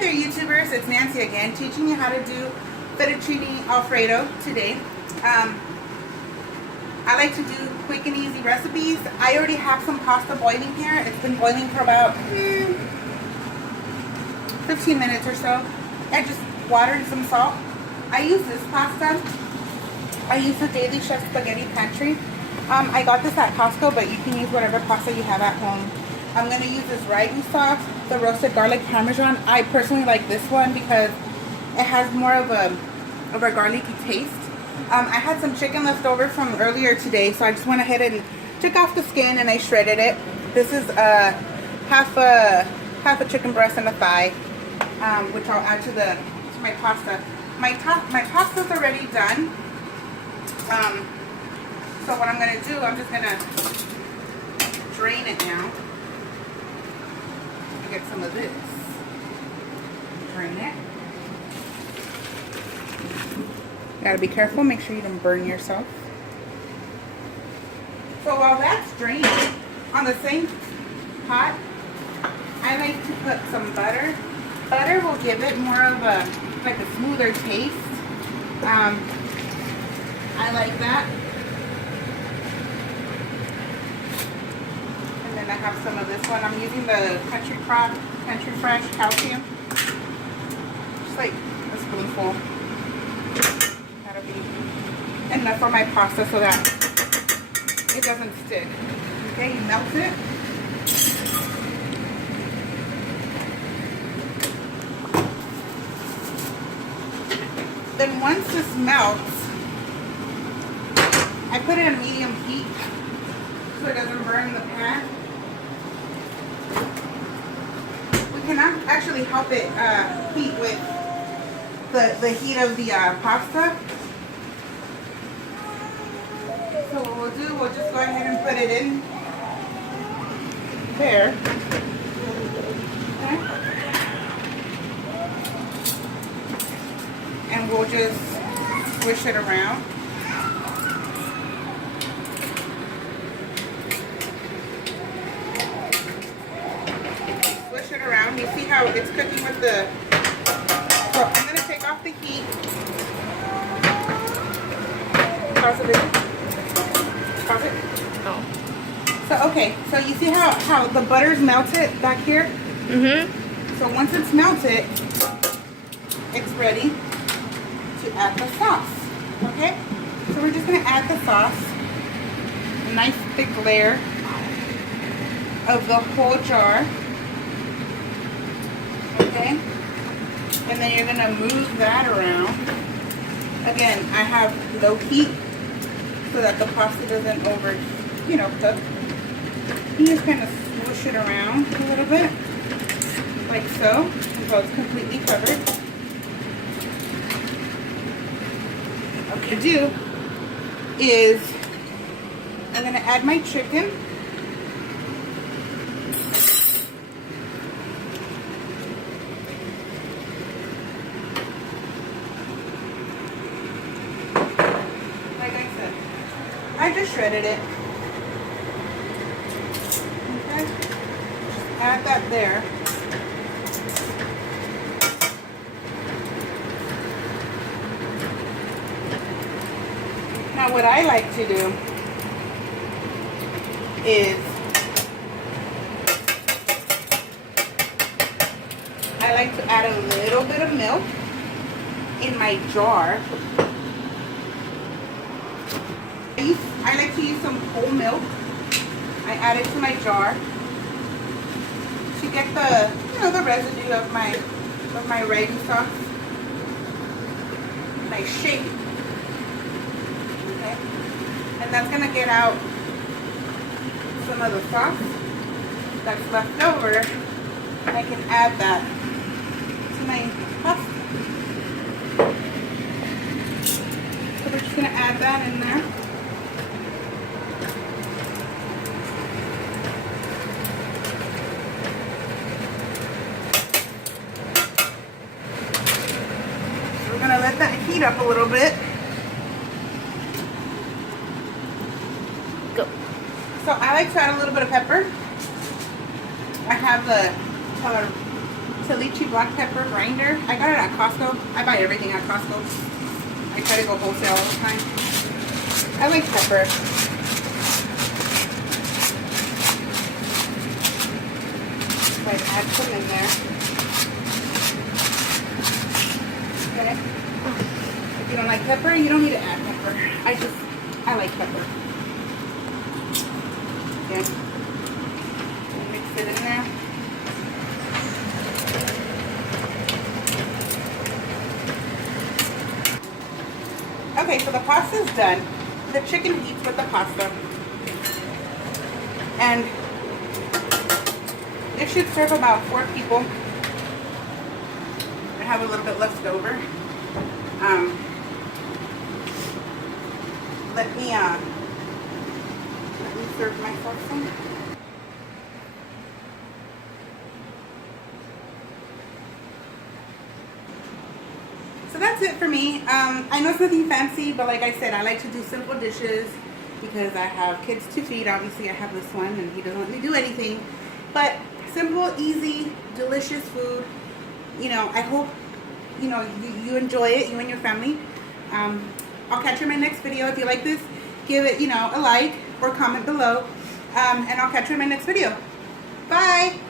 Hi there, YouTubers. It's Nancy again, teaching you how to do fettuccine alfredo today. I like to do quick and easy recipes. I already have some pasta boiling here. It's been boiling for about 15 minutes or so. I just water and some salt. I use this pasta. I use the Daily Chef Spaghetti Pantry. I got this at Costco, but you can use whatever pasta you have at home. I'm going to use this ragu sauce, the roasted garlic parmesan. I personally like this one because it has more of a garlicky taste. I had some chicken left over from earlier today, so I just went ahead and took off the skin and I shredded it. This is half a chicken breast and a thigh, which I'll add to my pasta. My pasta's already done. So what I'm going to do, I'm just going to drain it now. Get some of this. Drain it. You gotta be careful, make sure you don't burn yourself. So while that's draining, on the same pot, I like to put some butter. Butter will give it more of a smoother taste. I like that. And then I have some of this one. I'm using the Country Fresh calcium. Just like a spoonful. That'll be enough for my pasta so that it doesn't stick. Okay, you melt it. Then once this melts, I put it in medium heat so it doesn't burn the pan. We can actually help it heat with the heat of the pasta. So what we'll do, we'll just go ahead and put it in there. Okay. And we'll just swish it around. Swish it around. You see how it's cooking with the... So I'm going to take off the heat. Pause it. Pause it? No. So, okay. So you see how the butter's melted back here? Mm-hmm. So once it's melted, it's ready to add the sauce. Okay? So we're just going to add the sauce. A nice thick layer of the whole jar. Okay? And then you're going to move that around. Again, I have low heat so that the pasta doesn't cook. You just kind of swoosh it around a little bit, like so, until it's completely covered. What to do is I'm going to add my chicken. I just shredded it. Okay. Just add that there. Now what I like to do is I like to add a little bit of milk in my jar. I like to use some whole milk. I add it to my jar to get the residue of my ragu sauce. And I shake it. Okay? And that's gonna get out some of the sauce that's left over. I can add that to my pasta. So we're just gonna add that in there. Let that heat up a little bit. Go. So I like to add a little bit of pepper. I have the Talichi black pepper grinder. I got it at Costco. I buy everything at Costco. I try to go wholesale all the time. I like pepper. So I add some in there. Okay. If you don't like pepper, you don't need to add pepper. I like pepper. Okay. Mix it in there. Okay, so the pasta's done. The chicken eats with the pasta. And this should serve about 4 people. I have a little bit left over. Let me serve myself some. So that's it for me. I know it's nothing fancy, but like I said, I like to do simple dishes because I have kids to feed. Obviously, I have this one and he doesn't let me do anything. But simple, easy, delicious food. You know, I hope, you know, you enjoy it, you and your family. I'll catch you in my next video. If you like this, give it, you know, a like or comment below. And I'll catch you in my next video. Bye!